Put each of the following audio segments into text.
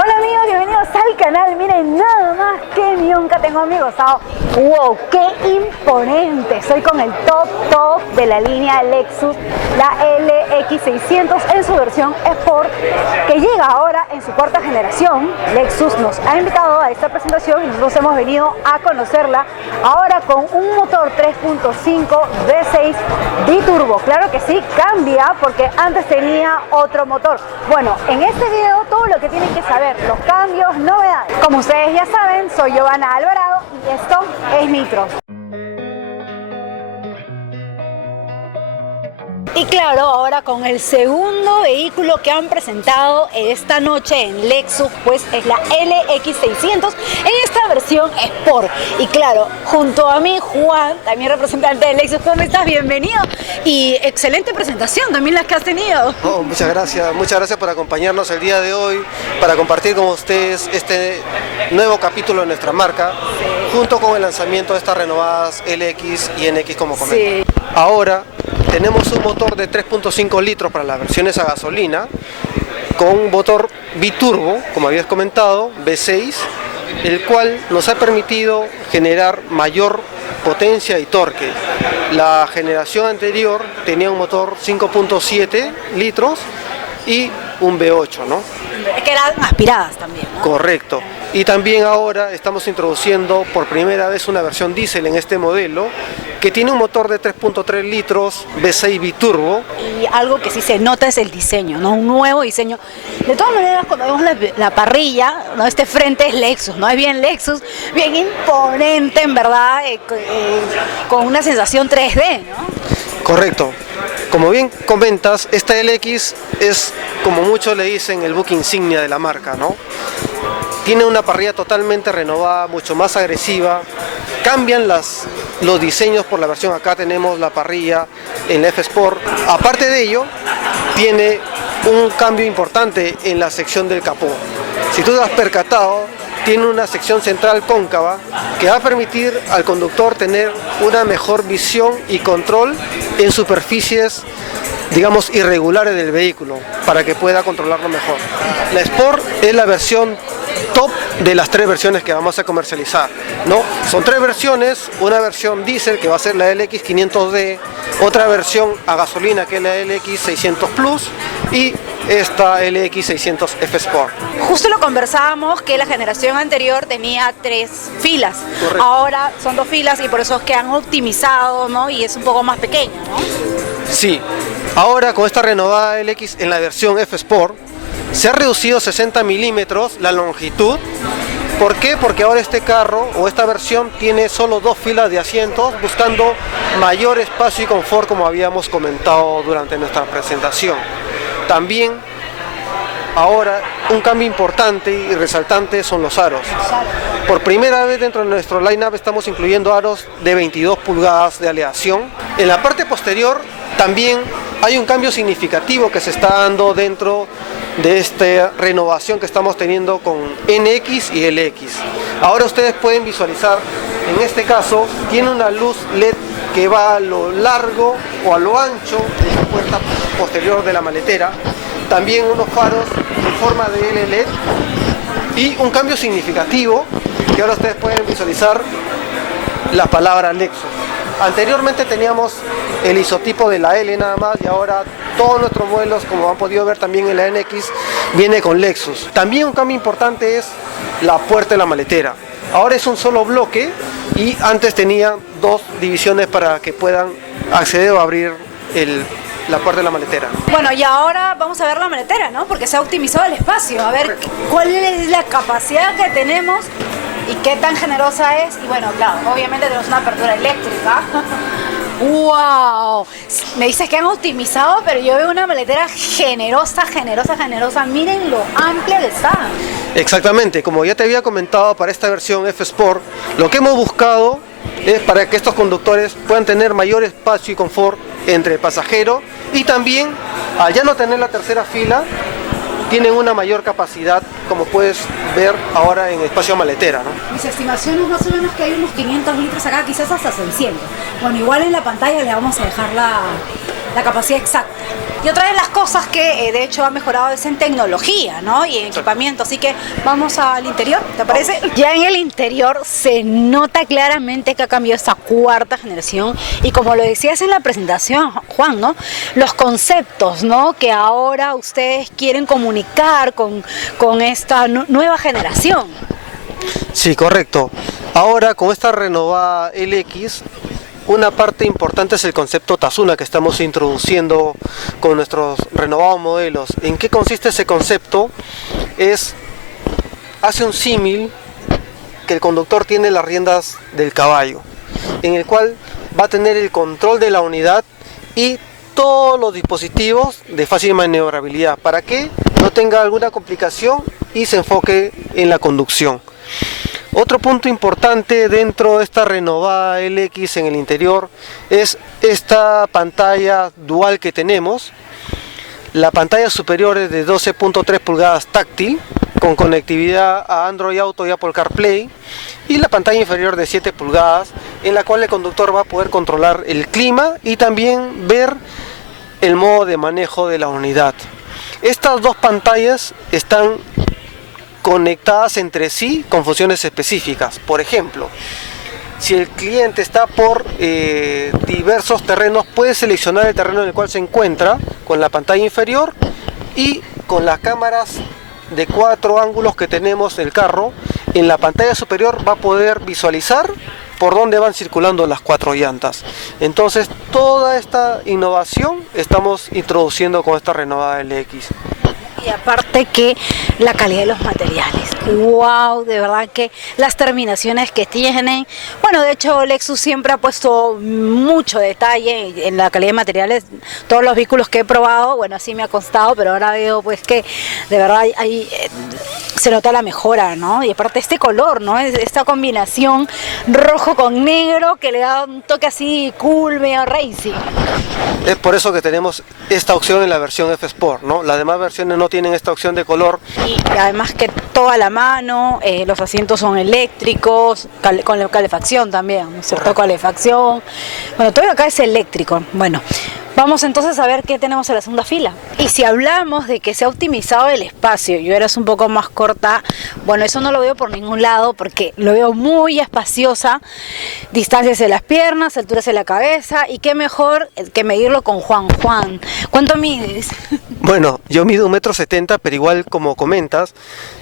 Hola amigos, bienvenidos al canal. Miren nada más que nunca tengo amigos. ¡Wow! ¡Qué imponente! Soy con el top de la línea Lexus, la LX600 en su versión Sport, que llega ahora en su cuarta generación. Lexus nos ha invitado a esta presentación y nosotros hemos venido a conocerla ahora con un motor 3.5 V6 biturbo. Claro que sí, cambia porque antes tenía otro motor. Bueno, en este video todo lo que tienen que saber, los cambios, novedades. Como ustedes ya saben, soy Giovanna Alvarado y esto es Nitro. Y claro, ahora con el segundo vehículo que han presentado esta noche en Lexus, pues es la LX600 en esta versión Sport. Y claro, junto a mí, Juan, también representante de Lexus. ¿Cómo estás? Bienvenido. Y excelente presentación también la que has tenido. Oh, muchas gracias por acompañarnos el día de hoy, para compartir con ustedes este nuevo capítulo de nuestra marca, junto con el lanzamiento de estas renovadas LX y NX como comenté. Sí. Ahora tenemos un motor de 3.5 litros para las versiones a gasolina, con un motor biturbo, como habías comentado, V6, el cual nos ha permitido generar mayor potencia y torque. La generación anterior tenía un motor 5.7 litros y un V8, ¿no? Que eran aspiradas también, ¿no? Correcto. Y también ahora estamos introduciendo por primera vez una versión diésel en este modelo, que tiene un motor de 3.3 litros V6 biturbo. Y algo que sí se nota es el diseño, ¿no? Un nuevo diseño. De todas maneras, cuando vemos la parrilla, ¿no? Este frente es Lexus, ¿no? Es bien Lexus, bien imponente, en verdad, con una sensación 3D, ¿no? Correcto. Como bien comentas, esta LX es, como muchos le dicen, el buque insignia de la marca, ¿no? Tiene una parrilla totalmente renovada, mucho más agresiva. Cambian los diseños por la versión. Acá tenemos la parrilla en la F Sport. Aparte de ello, tiene un cambio importante en la sección del capó. Si tú te has percatado, tiene una sección central cóncava que va a permitir al conductor tener una mejor visión y control en superficies, digamos, irregulares del vehículo, para que pueda controlarlo mejor. La Sport es la versión top de las tres versiones que vamos a comercializar, ¿no? Son tres versiones: una versión diésel que va a ser la LX500D, otra versión a gasolina que es la LX600 Plus y esta LX600 F Sport. Justo lo conversábamos, que la generación anterior tenía 3 filas. Correcto. Ahora son 2 filas y por eso es que han optimizado, ¿no? Y es un poco más pequeño, ¿no? Sí, ahora con esta renovada LX en la versión F Sport se ha reducido 60 milímetros la longitud. ¿Por qué? Porque ahora este carro o esta versión tiene solo 2 filas de asientos, buscando mayor espacio y confort, como habíamos comentado durante nuestra presentación. También ahora un cambio importante y resaltante son los aros. Por primera vez dentro de nuestro line-up estamos incluyendo aros de 22 pulgadas de aleación. En la parte posterior también hay un cambio significativo que se está dando dentro de esta renovación que estamos teniendo con NX y LX. Ahora ustedes pueden visualizar, en este caso, tiene una luz LED que va a lo largo o a lo ancho de la puerta posterior de la maletera. También unos faros en forma de L LED y un cambio significativo que ahora ustedes pueden visualizar la palabra Lexus. Anteriormente teníamos el isotipo de la L nada más, y ahora todos nuestros modelos, como han podido ver también en la NX, viene con Lexus. También un cambio importante es la puerta de la maletera. Ahora es un solo bloque y antes tenía 2 divisiones para que puedan acceder o abrir la puerta de la maletera. Bueno, y ahora vamos a ver la maletera, ¿no? Porque se ha optimizado el espacio. A ver cuál es la capacidad que tenemos y qué tan generosa es. Y bueno, claro, obviamente tenemos una apertura eléctrica. ¡Wow! Me dices que han optimizado, pero yo veo una maletera generosa. Miren lo amplia que está. Exactamente, como ya te había comentado, para esta versión F Sport, lo que hemos buscado es para que estos conductores puedan tener mayor espacio y confort entre el pasajero, y también, al ya no tener la tercera fila, tienen una mayor capacidad, como puedes ver ahora en espacio maletera, ¿no? Mis estimaciones más o menos que hay unos 500 litros acá, quizás hasta 600. Bueno, igual en la pantalla le vamos a dejar la capacidad exacta. Y otra de las cosas que de hecho ha mejorado es en tecnología, ¿no? Y en equipamiento. Así que vamos al interior, ¿te parece? Ya en el interior se nota claramente que ha cambiado esta cuarta generación. Y como lo decías en la presentación, Juan, ¿no? Los conceptos, ¿no? Que ahora ustedes quieren comunicar con esta nueva generación. Sí, correcto. Ahora con esta renovada LX, una parte importante es el concepto Tazuna que estamos introduciendo con nuestros renovados modelos. ¿En qué consiste ese concepto? Hace un símil que el conductor tiene las riendas del caballo, en el cual va a tener el control de la unidad y todos los dispositivos de fácil maniobrabilidad para que no tenga alguna complicación y se enfoque en la conducción. Otro punto importante dentro de esta renovada LX en el interior es esta pantalla dual que tenemos. La pantalla superior es de 12.3 pulgadas táctil con conectividad a Android Auto y Apple CarPlay, y la pantalla inferior de 7 pulgadas en la cual el conductor va a poder controlar el clima y también ver el modo de manejo de la unidad. Estas dos pantallas están conectadas entre sí con funciones específicas. Por ejemplo, si el cliente está por diversos terrenos, puede seleccionar el terreno en el cual se encuentra con la pantalla inferior, y con las cámaras de 4 ángulos que tenemos del carro en la pantalla superior va a poder visualizar por dónde van circulando las 4 llantas. Entonces toda esta innovación estamos introduciendo con esta renovada LX. Y aparte que la calidad de los materiales, wow, de verdad que las terminaciones que tienen, bueno, de hecho Lexus siempre ha puesto mucho detalle en la calidad de materiales. Todos los vehículos que he probado, bueno, así me ha costado, pero ahora veo pues que de verdad se nota la mejora, ¿no? Y aparte este color, ¿no? Esta combinación rojo con negro que le da un toque así cool, medio racing. Es por eso que tenemos esta opción en la versión F Sport, ¿no? Las demás versiones no tienen esta opción de color. Y además que toda la mano, los asientos son eléctricos, con la calefacción también, ¿no es cierto? Calefacción. Bueno, todo acá es eléctrico. Bueno, vamos entonces a ver qué tenemos en la segunda fila. Y si hablamos de que se ha optimizado el espacio y ahora es un poco más corta, bueno, eso no lo veo por ningún lado porque lo veo muy espaciosa. Distancias de las piernas, alturas de la cabeza, y qué mejor que medirlo con Juan. Juan, ¿cuánto mides? Bueno, yo mido 1,70 m, pero igual como comentas,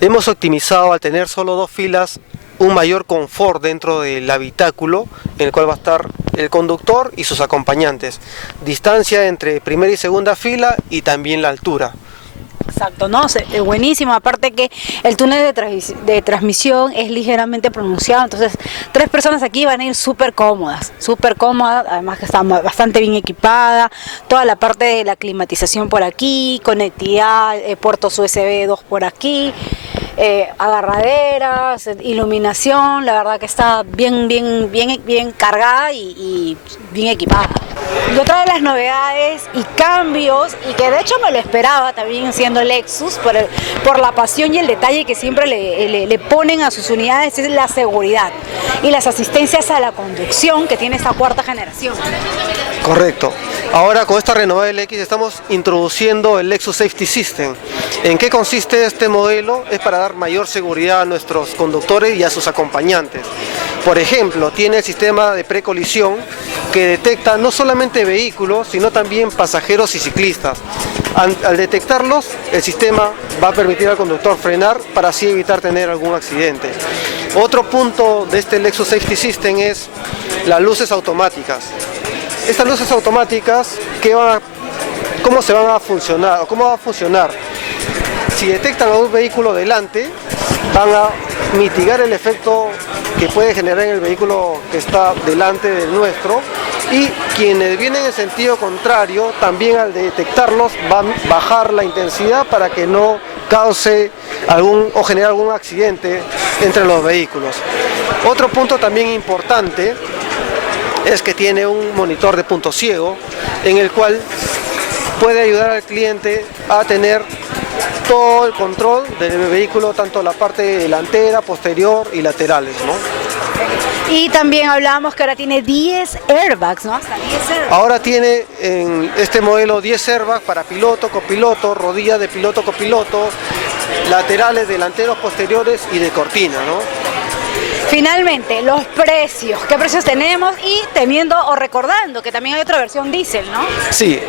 hemos optimizado al tener solo 2 filas un mayor confort dentro del habitáculo en el cual va a estar el conductor y sus acompañantes. Distancia entre primera y segunda fila y también la altura. Exacto, ¿no? Buenísimo, aparte que el túnel de transmisión es ligeramente pronunciado, entonces 3 personas aquí van a ir súper cómodas, además que está bastante bien equipada, toda la parte de la climatización por aquí, conectividad, puertos USB 2 por aquí, agarraderas, iluminación, la verdad que está bien cargada y bien equipada. Y otra de las novedades y cambios, y que de hecho me lo esperaba también siendo Lexus, por la pasión y el detalle que siempre le ponen a sus unidades, es la seguridad y las asistencias a la conducción que tiene esta cuarta generación. Correcto. Ahora con esta renovada LX estamos introduciendo el Lexus Safety System. ¿En qué consiste este modelo? Es para dar mayor seguridad a nuestros conductores y a sus acompañantes. Por ejemplo, tiene el sistema de precolisión que detecta no solamente vehículos, sino también pasajeros y ciclistas. Al detectarlos, el sistema va a permitir al conductor frenar para así evitar tener algún accidente. Otro punto de este Lexus Safety System es las luces automáticas. Estas luces automáticas, ¿cómo se van a funcionar? ¿Cómo va a funcionar? Si detectan a un vehículo delante, van a mitigar el efecto que puede generar en el vehículo que está delante del nuestro, y quienes vienen en sentido contrario, también al detectarlos van a bajar la intensidad para que no cause o genere algún accidente entre los vehículos. Otro punto también importante es que tiene un monitor de punto ciego en el cual puede ayudar al cliente a tener todo el control del vehículo, tanto la parte delantera, posterior y laterales, ¿no? Y también hablábamos que ahora tiene 10 airbags, ¿no? Hasta 10 airbags. Ahora tiene en este modelo 10 airbags para piloto, copiloto, rodilla de piloto, copiloto, laterales, delanteros, posteriores y de cortina, ¿no? Finalmente, los precios. ¿Qué precios tenemos? Y teniendo o recordando que también hay otra versión diésel, ¿no? Sí,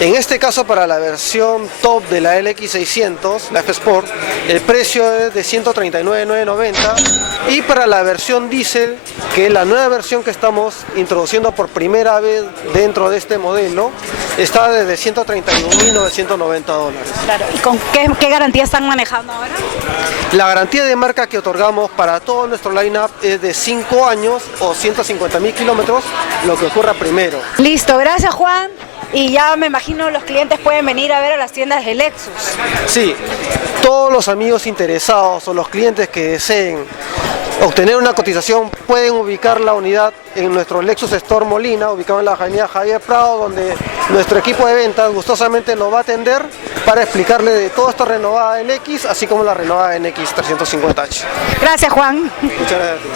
en este caso para la versión top de la LX600, la F-Sport, el precio es de 139.990 y para la versión diésel, que es la nueva versión que estamos introduciendo por primera vez dentro de este modelo, está desde 131.990 dólares. Claro. ¿Y con qué garantía están manejando ahora? La garantía de marca que otorgamos para todo nuestro line-up es de 5 años o 150.000 kilómetros, lo que ocurra primero. Listo, gracias Juan. Y ya me imagino los clientes pueden venir a ver a las tiendas de Lexus. Sí, todos los amigos interesados o los clientes que deseen obtener una cotización pueden ubicar la unidad en nuestro Lexus Store Molina, ubicado en la avenida Javier Prado, donde nuestro equipo de ventas gustosamente lo va a atender para explicarle de todo esto renovada LX, así como la renovada NX 350H. Gracias Juan. Muchas gracias a ti.